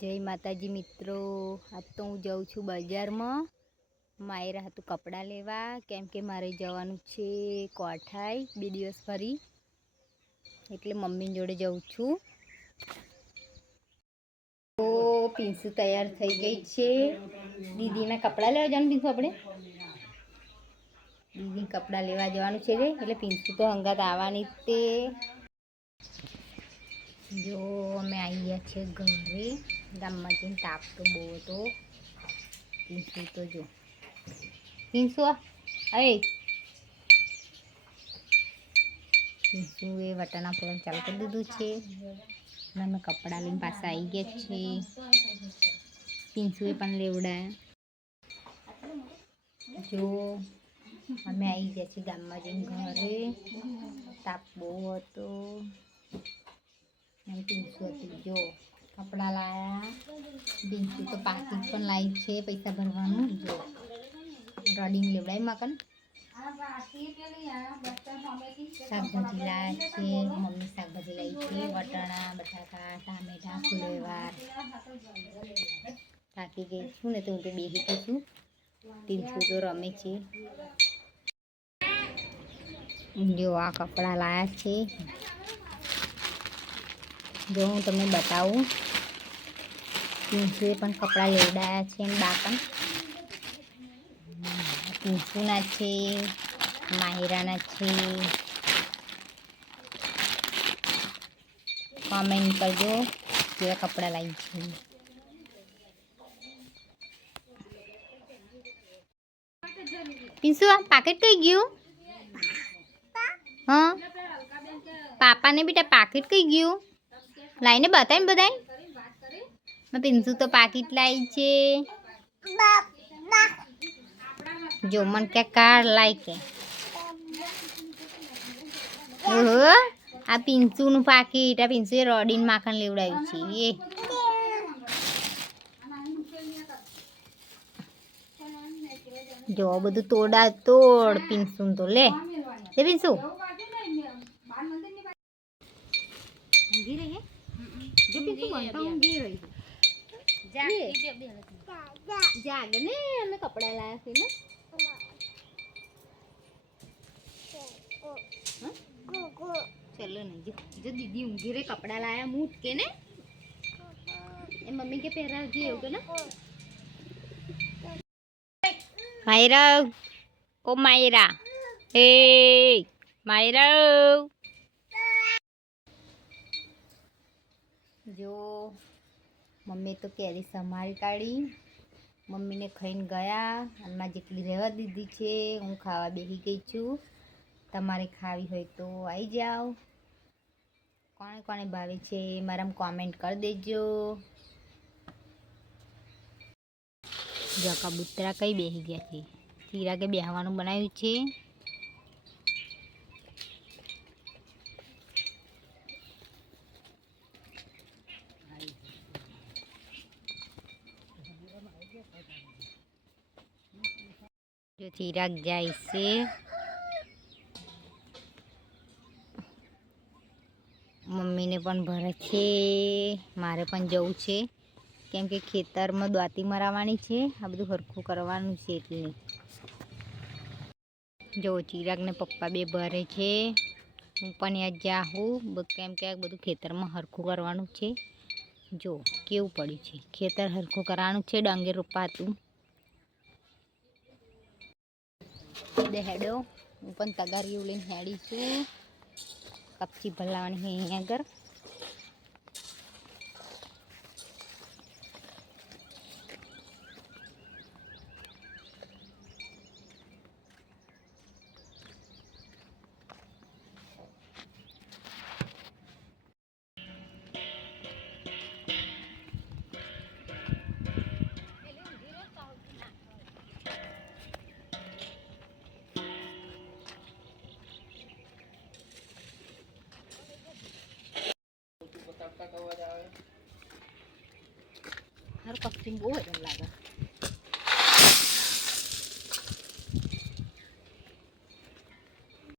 જય માતાજી મિત્રો, આજ તો હું જાઉં છું બજારમાં માયરા હતું કપડાં લેવા, કેમ કે મારે જવાનું છે કોઠાઈ 2 દિવસ ફરી, એટલે મમ્મી જોડે જાઉં છું. તો પીંસુ તૈયાર થઈ ગઈ છે. દીદીના કપડાં લેવા જવાનું. પીંસુ આપણે દીદી કપડાં લેવા જવાનું છે એટલે પીંસુ તો હંગાત આવવાની તે. જો અમે આવી ગયા છે ઘરે. ગામમાં જઈને તાપ તો બહુ હતો. પીંસુ તો જો પીંસુ પીંસુ એ વટાણા ફોલન ચાલુ કરી દીધું છે. અને અમે કપડાં લઈને પાછા આવી ગયા છીએ. પીંસુએ પણ લેવડાયા. જો અમે આવી ગયા છીએ ગામમાં જઈને ઘરે. તાપ બહુ હતો. પીંસુ હતી જો કપડાં લાયા. પીંસુ તો પાકીટ પણ લાવી છે પૈસા ભરવાનું. જો રડિંગ લેવડાવી માકન. શાકભાજી લાયા છે. મમ્મી શાકભાજી લાવી છે. વટાણા, બટાકા, ટામેટા, ફુલેવાર. થાકી ગઈ છું ને તો હું તો બેસી ગઈ છું. પીંસુ તો રમે છે. જો આ કપડાં લાયા છે. જો હું તમને બતાવું. પીંસુએ પણ કપડાં લેવડાયા છે ને બાપન. પીંસુના છે, માહિરાના છે. કોમેન્ટ કરજો કેવા કપડાં લાવી છે. પીંસુ આ પાકેટ કઈ ગયું? હા પાપાને બેટા પાકેટ કઈ ગયું? લાઈને બતાવીને બધાય. પીંસુ તો પાકીટ લાવી છે. જો મન કે કાર લાય કે. ઓહો આ પીંસુનું પાકીટ. આ પીંસુએ રોડીન માખણ લેવડાવ્યું છે. એ જો બધું તોડા તોડ પીંસુન તો લે પીંસુ ઊંઘી રહી. જો પીંસુ બનતા ઊંઘી રહી. જાગ ને અમે કપડા લાયા છે ને. ચલો ને જો દીદી ઊંઘી રહી. કપડા લાયા હું ઉઠકે ને એ મમ્મી કે પહેરાવજે એવું કે ને. માયરા ઓ માયરા એ માયરા. જો મમ્મી તો કેરી સંભાળી કાઢી. મમ્મીને ખાઈને ગયા. આમાં જેટલી રહેવા દીધી છે. હું ખાવા બેસી ગઈ છું. તમારે ખાવી હોય તો આવી જાઓ. કોને કોને ભાવે છે મારામાં કોમેન્ટ કરી દેજો. જો કબૂતરા કઈ બેસી ગયા છે. ચિરાગે બેસવાનું બનાવ્યું છે. જો ચિરાગ જાય છે. મમ્મીને પણ ભરે છે. મારે પણ જવું છે કેમ કે ખેતરમાં દ્વાતી મરાવવાની છે. આ બધું હરખું કરવાનું છે એટલે. જો ચિરાગને પપ્પા બે ભરે છે. હું પણ યાદ જાઉં કેમ કે આ બધું ખેતરમાં હરખું કરવાનું છે. જો કેવું પડ્યું છે. ખેતર હરખું કરવાનું છે. ડાંગર રોપાતું દે હેડો. હું પણ તગારીઓ લઈને હેડી છું. કપચી ભલાવાની છે અહીંયા આગળ. હારું કપચી બહુ વજન લાગે.